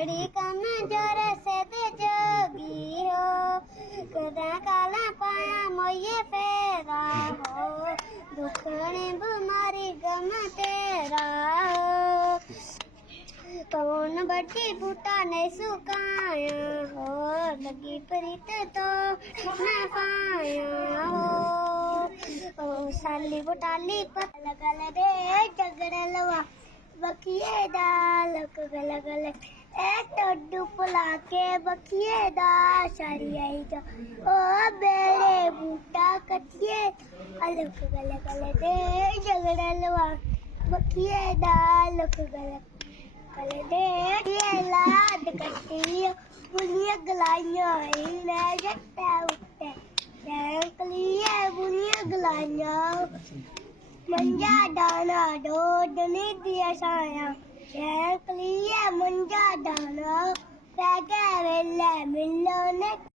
बड़ी कन जोर से ते जोगी हो कदा काला पाया मोये फेरा हो दुखनी बीमारी गम तेरा हो कौन बड़ी बूटा ने सुकाया हो लगी प्रीत तो न पाया हो साली बुटाली पत लगल रे जगड़लवा बखिए दाल गल गल एक टड्डू पुला के बखिए दा सारी आई जा ओ बेड़े बूटा कटिए अलग गल गल रे जगड़लवा बखिए दाल गल गल दे ये लाद कटी बुनिया गलाइयां ले जट्टा उठे चैंकलिए बुनिया गलाइयां मंजा दाना डोड नहीं दिया साया चैंकली